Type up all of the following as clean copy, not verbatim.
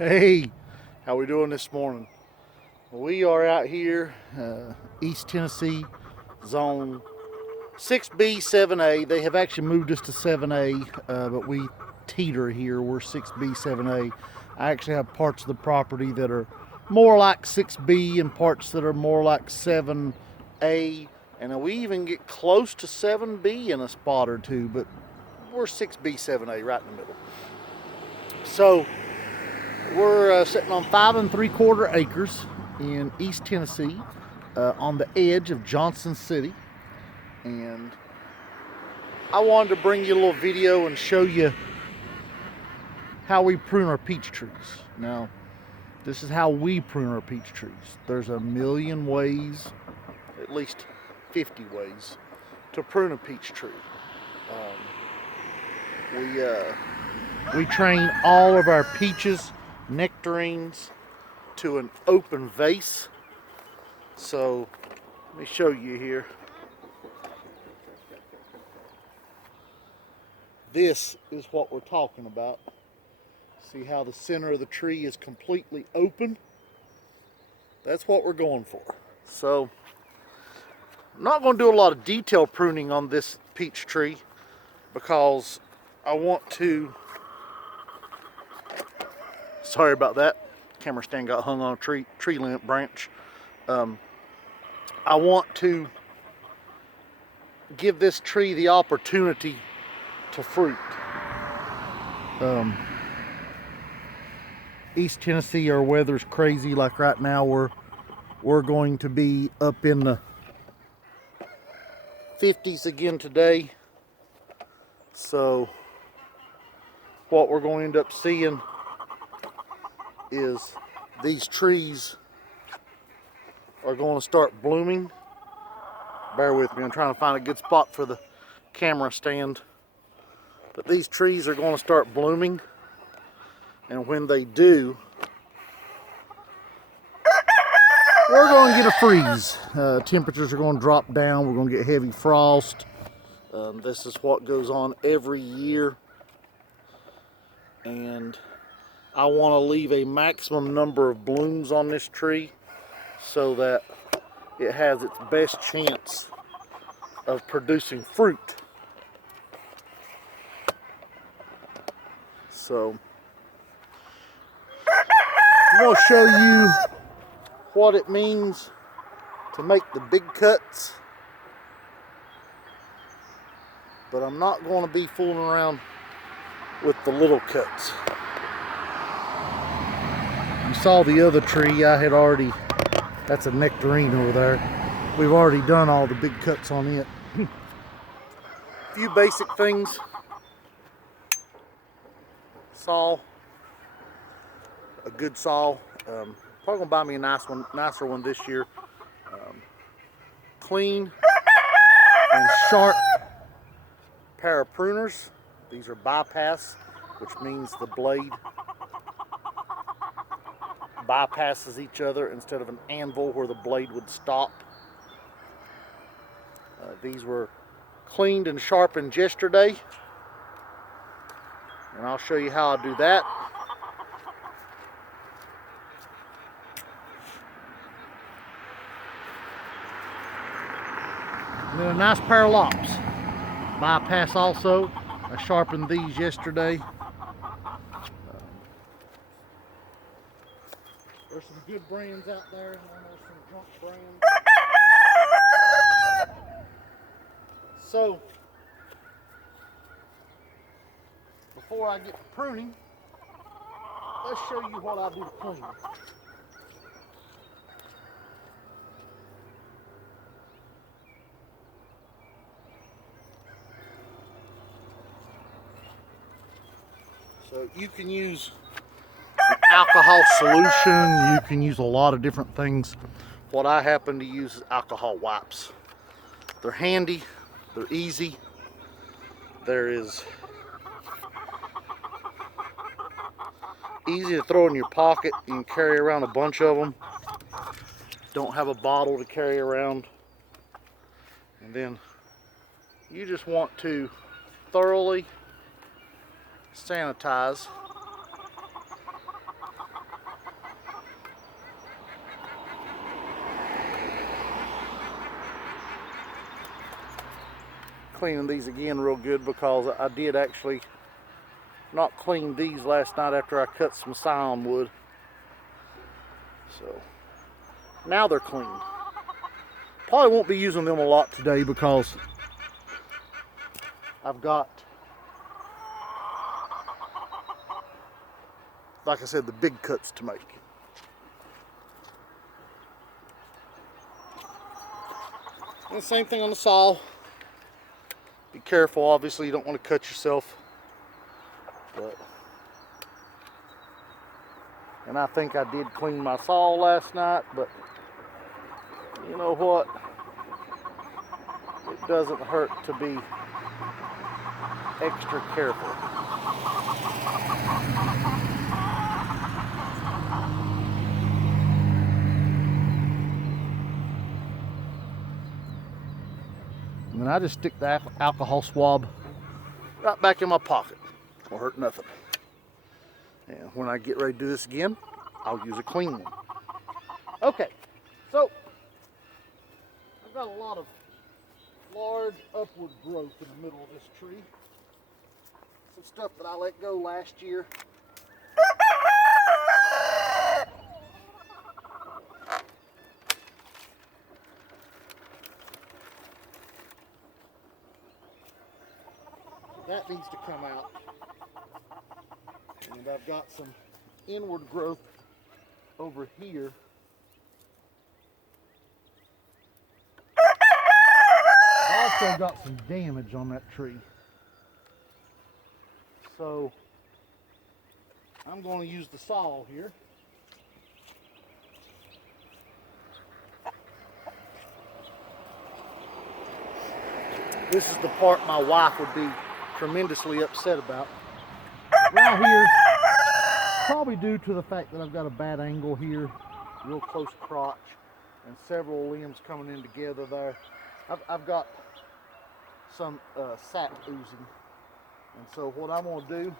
Hey, how we doing this morning? We are out here, East Tennessee, zone 6B, 7A. They have actually moved us to 7A, but we teeter here. We're 6B, 7A. I actually have parts of the property that are more like 6B and parts that are more like 7A. And we even get close to 7B in a spot or two, but we're 6B, 7A right in the middle. So we're sitting on 5 3/4 acres in East Tennessee, on the edge of Johnson City, and I wanted to bring you a little video and show you how we prune our peach trees. Now, this is how we prune our peach trees. There's a million ways, at least 50 ways, to prune a peach tree. We train all of our peaches, nectarines, to an open vase. So let me show you here. This is what we're talking about. See how the center of the tree is completely open? That's what we're going for. So I'm not going to do a lot of detail pruning on this peach tree because I want to, sorry about that, camera stand got hung on a tree limb branch. I want to give this tree the opportunity to fruit. East Tennessee, our weather's crazy. Like right now, we're going to be up in the 50s again today. So what we're going to end up seeing is these trees are going to start blooming. Bear with me, I'm trying to find a good spot for the camera stand. But these trees are going to start blooming, and when they do, we're going to get a freeze. Temperatures are going to drop down. We're going to get heavy frost. This is what goes on every year, and I want to leave a maximum number of blooms on this tree so that it has its best chance of producing fruit. So I'm going to show you what it means to make the big cuts, but I'm not going to be fooling around with the little cuts. You saw the other tree I had already, that's a nectarine over there. We've already done all the big cuts on it. A few basic things. Saw, a good saw. Probably gonna buy me a nicer one this year. Clean and sharp pair of pruners. These are bypass, which means the blade bypasses each other instead of an anvil where the blade would stop. These were cleaned and sharpened yesterday, and I'll show you how I do that. And then a nice pair of lops. Bypass also. I sharpened these yesterday. There's some good brands out there, and then there's some junk brands. So, before I get to pruning, let's show you what I do to clean. So you can use an alcohol solution, you can use a lot of different things. What I happen to use is alcohol wipes. They're handy, they're easy. There is easy to throw in your pocket. You can carry around a bunch of them. Don't have a bottle to carry around. And then you just want to thoroughly sanitize cleaning these again real good because I did actually not clean these last night after I cut some scion wood. So now they're clean. Probably won't be using them a lot today because I've got, like I said, the big cuts to make. And the same thing on the saw. Be careful, obviously you don't want to cut yourself. And I think I did clean my saw last night, but you know what? It doesn't hurt to be extra careful. And then I just stick the alcohol swab right back in my pocket. Won't hurt nothing. And when I get ready to do this again, I'll use a clean one. Okay, so I've got a lot of large upward growth in the middle of this tree. Some stuff that I let go last year. That needs to come out. And I've got some inward growth over here. I've also got some damage on that tree. So I'm going to use the saw here. This is the part my wife would be tremendously upset about. Right here, probably due to the fact that I've got a bad angle here, real close crotch, and several limbs coming in together there. I've got some sap oozing. And so what I'm going to do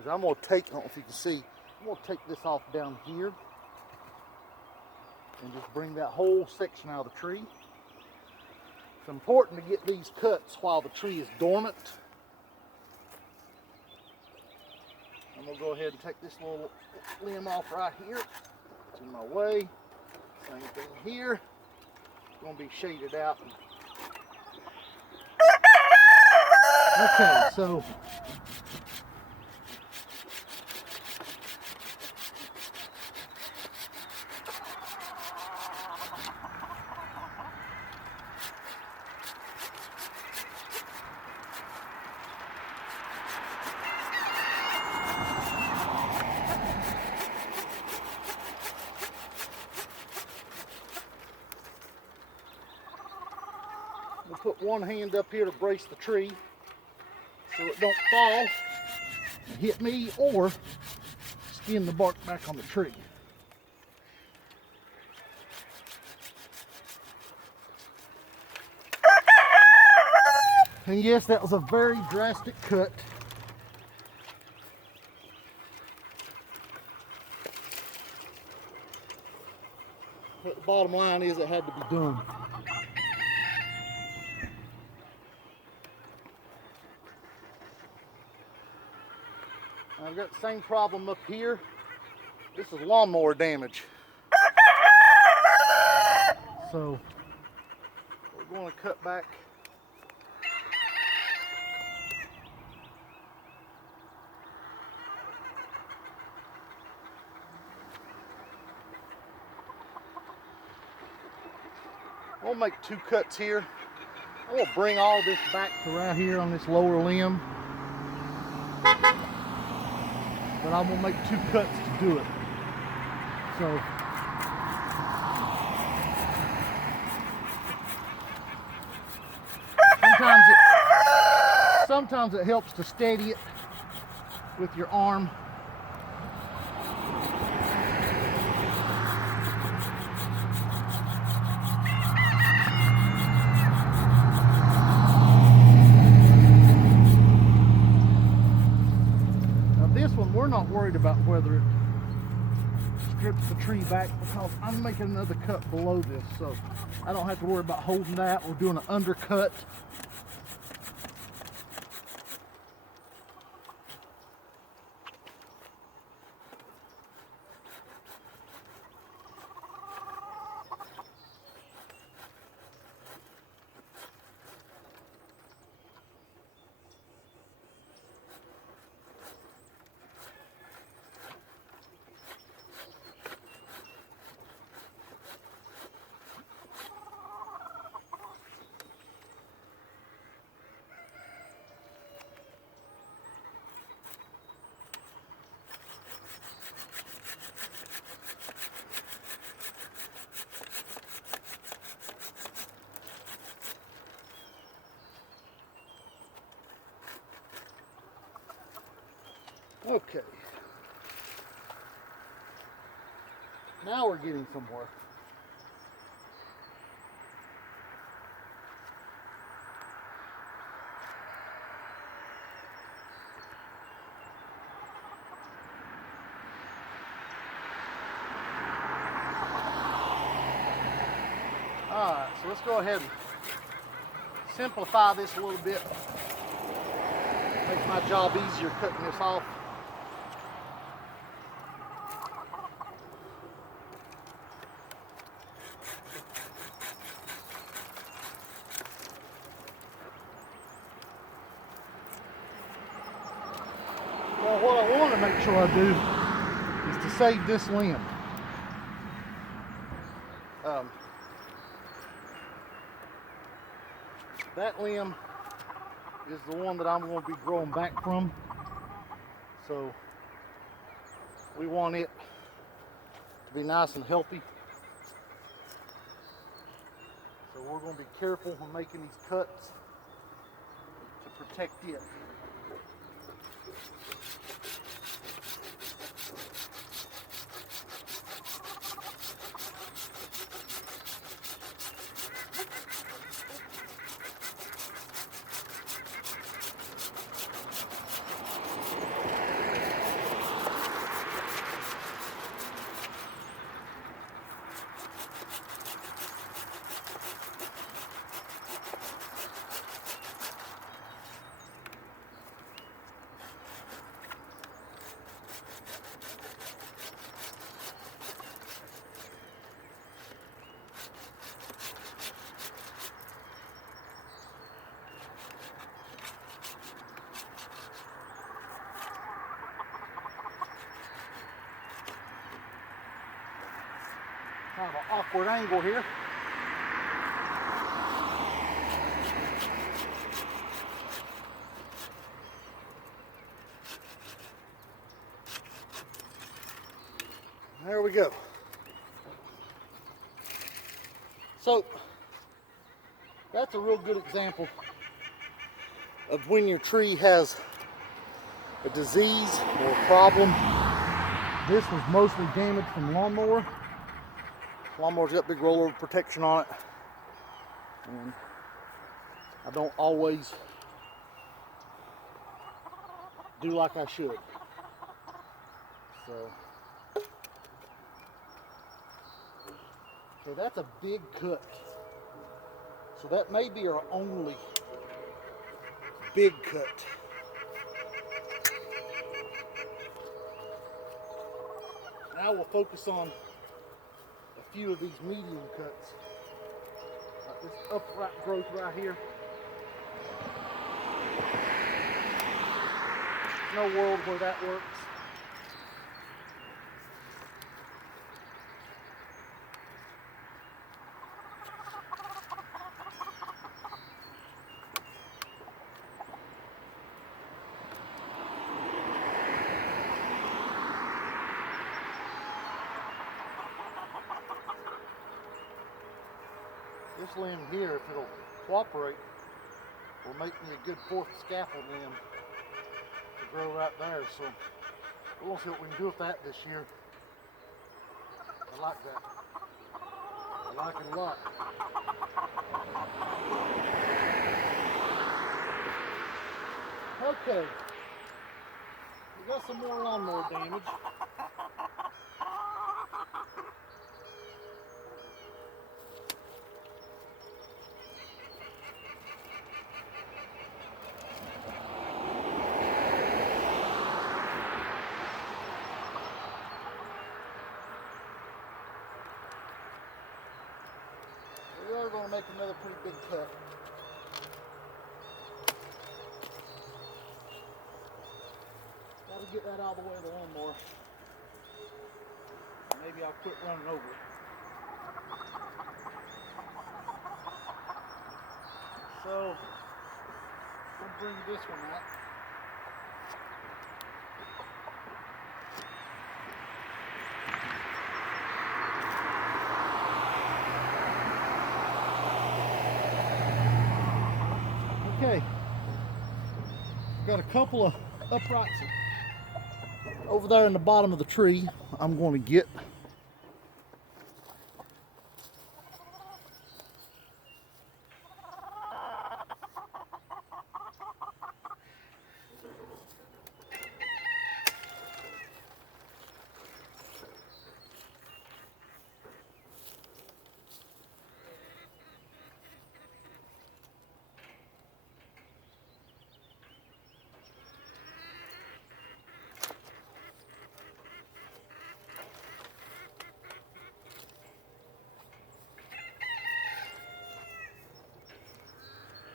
is I'm going to take, I don't know if you can see, I'm going to take this off down here and just bring that whole section out of the tree. It's important to get these cuts while the tree is dormant. I'm going to go ahead and take this little limb off right here. It's in my way. Same thing here. It's going to be shaded out. Okay, so we'll put one hand up here to brace the tree so it don't fall and hit me or skin the bark back on the tree. And yes, that was a very drastic cut. But the bottom line is it had to be done. I've got the same problem up here. This is lawnmower damage. So we're going to cut back. We'll make two cuts here. I'm going to bring all this back to right here on this lower limb. But I'm going to make two cuts to do it. So sometimes it helps to steady it with your arm. We're not worried about whether it strips the tree back because I'm making another cut below this, so I don't have to worry about holding that or doing an undercut. Okay. Now we're getting somewhere. Alright, so let's go ahead and simplify this a little bit. Make my job easier cutting this off. Well, what I want to make sure I do is to save this limb. That limb is the one that I'm going to be growing back from. So we want it to be nice and healthy. So we're going to be careful when making these cuts to protect it. Kind of an awkward angle here. There we go. So that's a real good example of when your tree has a disease or a problem. This was mostly damaged from lawnmower. Lawnmower's got big rollover protection on it, and I don't always do like I should. So, okay, that's a big cut. So that may be our only big cut. Now we'll focus on a few of these medium cuts, like this upright growth right here. No world where that works. This limb here, if it'll cooperate, will make me a good fourth scaffold limb to grow right there. So we'll see what we can do with that this year. I like that. I like it a lot. Okay, we got some more lawnmower damage. We are going to make another pretty big cut. Got to get that out of the way of the lawnmower. Maybe I'll quit running over it. So, I'll bring this one out. Okay, got a couple of uprights Over there in the bottom of the tree, I'm going to get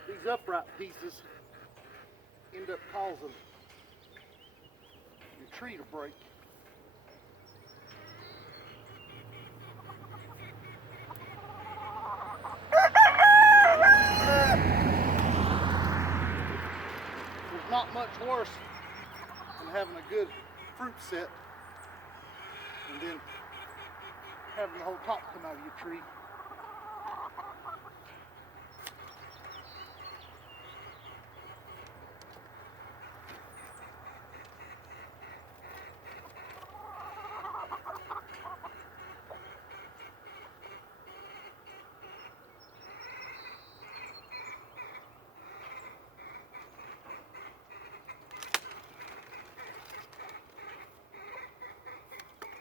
these upright pieces end up causing your tree to break. There's not much worse than having a good fruit set and then having the whole top come out of your tree.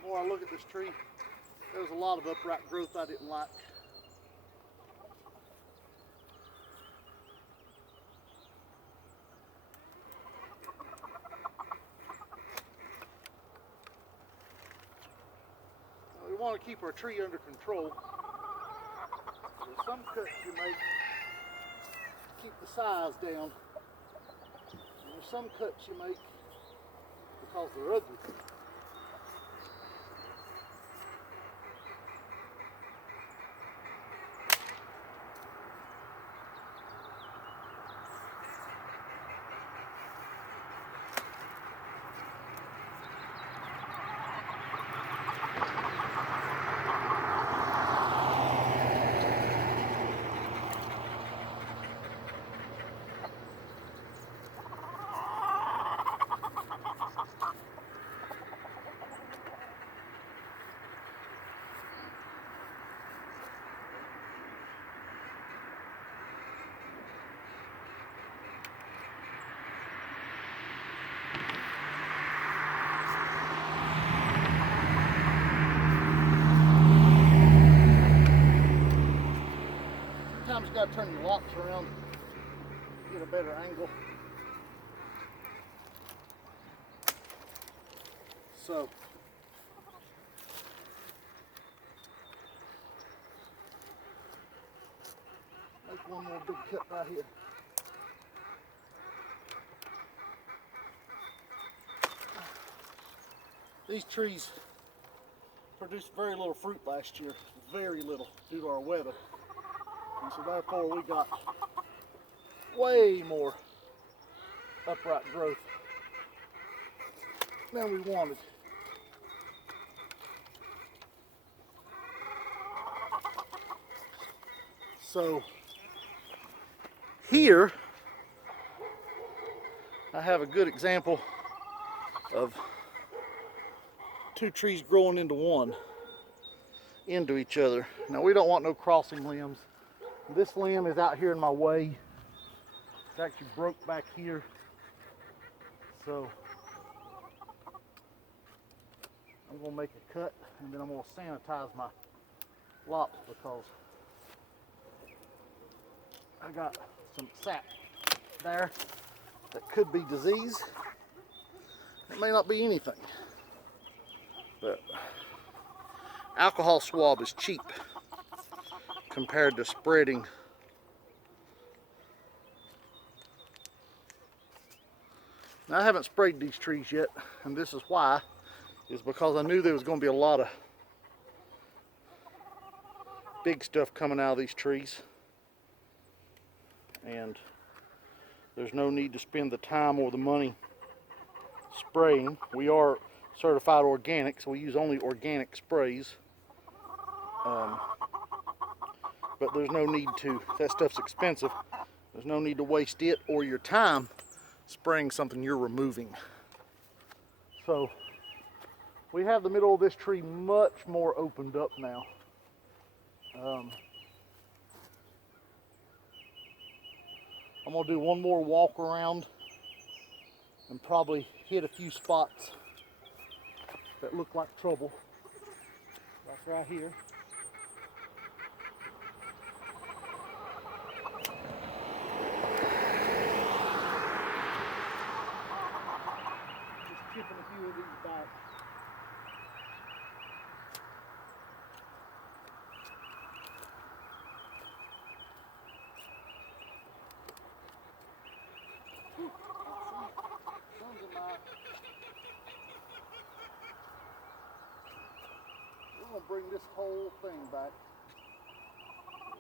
The more I look at this tree, there's a lot of upright growth I didn't like. Now, we want to keep our tree under control. There's some cuts you make to keep the size down. And there's some cuts you make because they're ugly. Sometimes you got to turn your locks around, get a better angle. So, make one more big cut right here. These trees produced very little fruit last year, very little due to our weather. And so therefore we got way more upright growth than we wanted. So here I have a good example of two trees growing into each other. Now we don't want no crossing limbs. This limb is out here in my way. It's actually broke back here. So I'm gonna make a cut and then I'm gonna sanitize my lops because I got some sap there that could be disease. It may not be anything, but alcohol swab is cheap compared to spreading. Now, I haven't sprayed these trees yet, and this is why, is because I knew there was going to be a lot of big stuff coming out of these trees, and there's no need to spend the time or the money spraying. We are certified organic, so we use only organic sprays. But there's no need to, that stuff's expensive, there's no need to waste it or your time spraying something you're removing. So we have the middle of this tree much more opened up now. I'm gonna do one more walk around and probably hit a few spots that look like trouble. Like right here. Just chipping a few of these back. We're gonna bring this whole thing back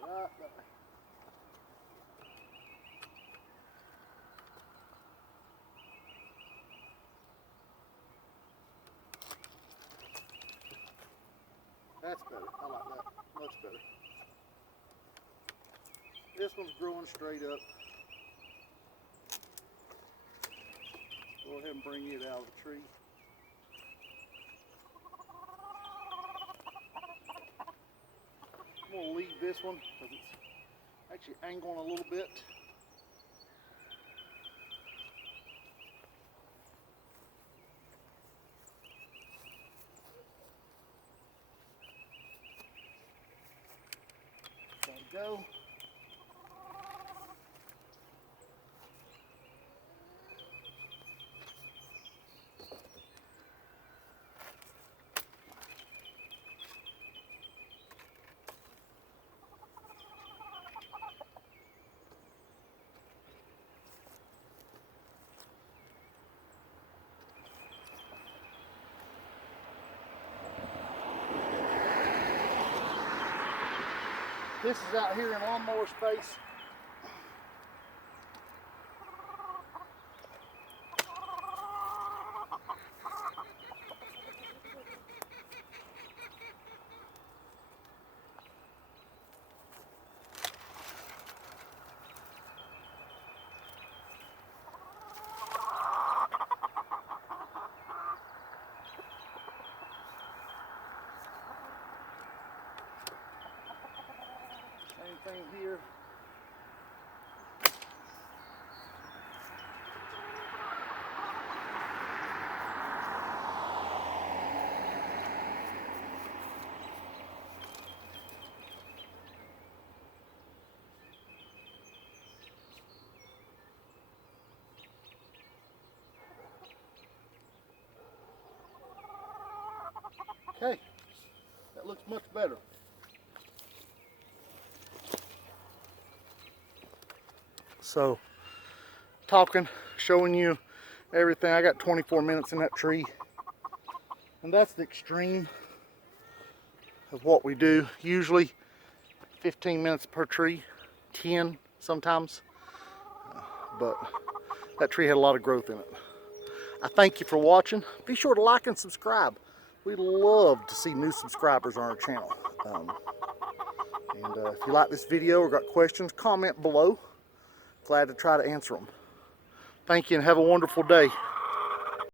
right there. That's better. I like that. Much better. This one's growing straight up. Go ahead and bring it out of the tree. I'm going to leave this one because it's actually angling a little bit. Gotta go. This is out here in lawnmower space. Same thing here. Okay, that looks much better. So, talking, showing you everything. I got 24 minutes in that tree. And that's the extreme of what we do. Usually 15 minutes per tree, 10 sometimes. But that tree had a lot of growth in it. I thank you for watching. Be sure to like and subscribe. We love to see new subscribers on our channel. If you like this video or got questions, comment below. Glad to try to answer them. Thank you and have a wonderful day.